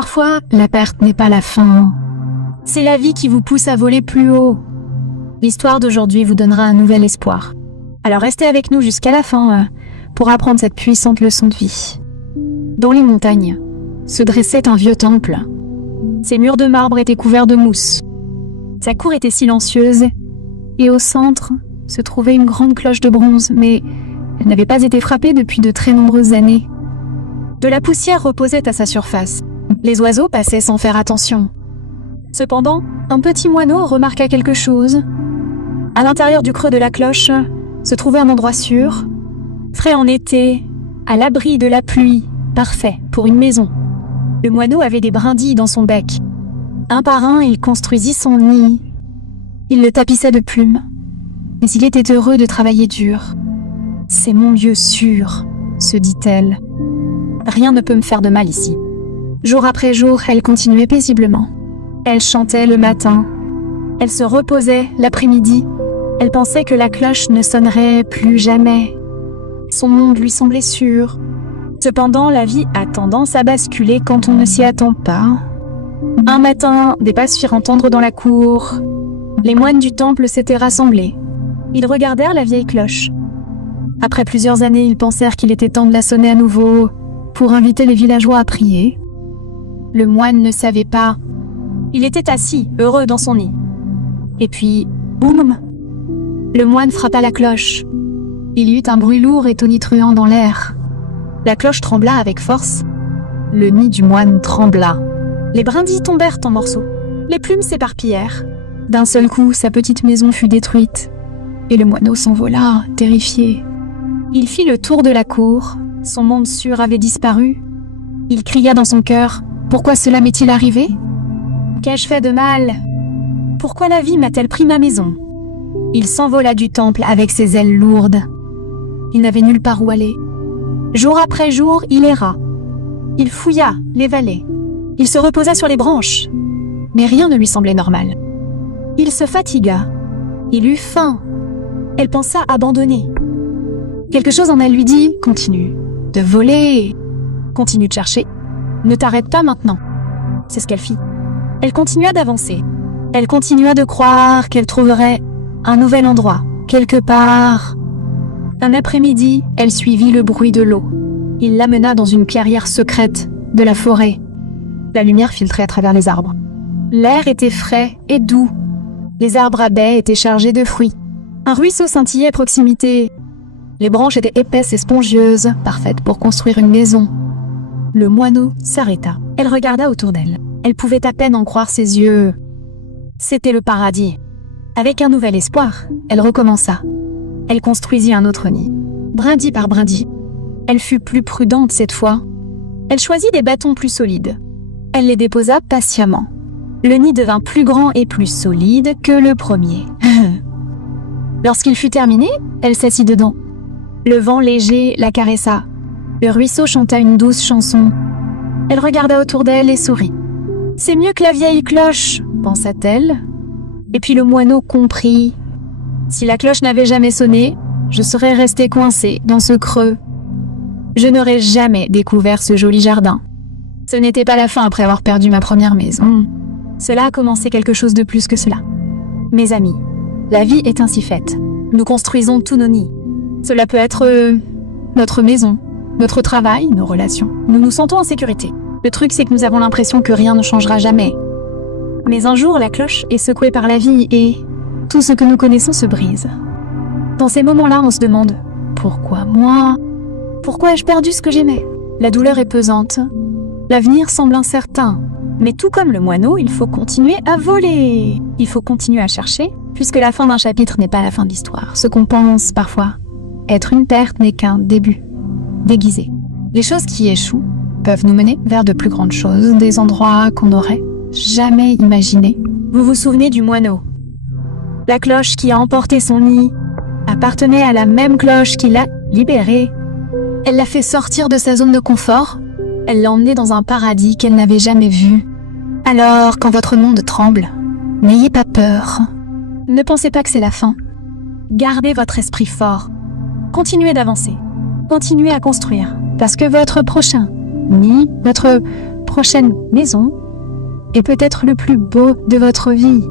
Parfois, la perte n'est pas la fin. C'est la vie qui vous pousse à voler plus haut. L'histoire d'aujourd'hui vous donnera un nouvel espoir. Alors restez avec nous jusqu'à la fin pour apprendre cette puissante leçon de vie. Dans les montagnes, se dressait un vieux temple. Ses murs de marbre étaient couverts de mousse. Sa cour était silencieuse et au centre se trouvait une grande cloche de bronze, mais elle n'avait pas été frappée depuis de très nombreuses années. De la poussière reposait à sa surface. Les oiseaux passaient sans faire attention. Cependant, un petit moineau remarqua quelque chose. À l'intérieur du creux de la cloche se trouvait un endroit sûr, frais en été, à l'abri de la pluie, parfait pour une maison. Le moineau avait des brindilles dans son bec. Un par un, il construisit son nid. Il le tapissait de plumes. Mais il était heureux de travailler dur. « C'est mon lieu sûr », se dit-elle. « Rien ne peut me faire de mal ici. » Jour après jour, elle continuait paisiblement. Elle chantait le matin. Elle se reposait l'après-midi. Elle pensait que la cloche ne sonnerait plus jamais. Son monde lui semblait sûr. Cependant, la vie a tendance à basculer quand on ne s'y attend pas. Un matin, des pas se firent entendre dans la cour. Les moines du temple s'étaient rassemblés. Ils regardèrent la vieille cloche. Après plusieurs années, ils pensèrent qu'il était temps de la sonner à nouveau pour inviter les villageois à prier. Le moine ne savait pas. Il était assis, heureux dans son nid. Et puis, boum! Le moine frappa la cloche. Il y eut un bruit lourd et tonitruant dans l'air. La cloche trembla avec force. Le nid du moine trembla. Les brindilles tombèrent en morceaux. Les plumes s'éparpillèrent. D'un seul coup, sa petite maison fut détruite. Et le moineau s'envola, terrifié. Il fit le tour de la cour. Son monde sûr avait disparu. Il cria dans son cœur. « Pourquoi cela m'est-il arrivé ? Qu'ai-je fait de mal ? Pourquoi la vie m'a-t-elle pris ma maison ?» Il s'envola du temple avec ses ailes lourdes. Il n'avait nulle part où aller. Jour après jour, il erra. Il fouilla les vallées. Il se reposa sur les branches. Mais rien ne lui semblait normal. Il se fatigua. Il eut faim. Elle pensa abandonner. Quelque chose en elle lui dit « Continue de voler. Continue de chercher. Ne t'arrête pas maintenant. » C'est ce qu'elle fit. Elle continua d'avancer. Elle continua de croire qu'elle trouverait un nouvel endroit, quelque part. Un après-midi, elle suivit le bruit de l'eau. Il l'amena dans une clairière secrète de la forêt. La lumière filtrait à travers les arbres. L'air était frais et doux. Les arbres à baies étaient chargés de fruits. Un ruisseau scintillait à proximité. Les branches étaient épaisses et spongieuses, parfaites pour construire une maison. Le moineau s'arrêta. Elle regarda autour d'elle. Elle pouvait à peine en croire ses yeux. C'était le paradis. Avec un nouvel espoir, elle recommença. Elle construisit un autre nid, brindille par brindille. Elle fut plus prudente cette fois. Elle choisit des bâtons plus solides. Elle les déposa patiemment. Le nid devint plus grand et plus solide que le premier. Lorsqu'il fut terminé, elle s'assit dedans. Le vent léger la caressa. Le ruisseau chanta une douce chanson. Elle regarda autour d'elle et sourit. « C'est mieux que la vieille cloche », pensa-t-elle. Et puis le moineau comprit. Si la cloche n'avait jamais sonné, je serais restée coincée dans ce creux. Je n'aurais jamais découvert ce joli jardin. Ce n'était pas la fin après avoir perdu ma première maison. Cela a commencé quelque chose de plus que cela. Mes amis, la vie est ainsi faite. Nous construisons tous nos nids. Cela peut être notre maison, notre travail, nos relations. Nous nous sentons en sécurité. Le truc, c'est que nous avons l'impression que rien ne changera jamais. Mais un jour, la cloche est secouée par la vie et tout ce que nous connaissons se brise. Dans ces moments-là, on se demande « Pourquoi moi ? Pourquoi ai-je perdu ce que j'aimais ?» La douleur est pesante. L'avenir semble incertain. Mais tout comme le moineau, il faut continuer à voler. Il faut continuer à chercher, puisque la fin d'un chapitre n'est pas la fin de l'histoire. Ce qu'on pense parfois être une perte n'est qu'un début, déguisé. Les choses qui échouent peuvent nous mener vers de plus grandes choses, des endroits qu'on n'aurait jamais imaginés. Vous vous souvenez du moineau ? La cloche qui a emporté son nid appartenait à la même cloche qui l'a libérée. Elle l'a fait sortir de sa zone de confort. Elle l'a emmenée dans un paradis qu'elle n'avait jamais vu. Alors, quand votre monde tremble, n'ayez pas peur. Ne pensez pas que c'est la fin. Gardez votre esprit fort. Continuez d'avancer. Continuez à construire. Parce que votre prochain nid, votre prochaine maison est peut-être le plus beau de votre vie.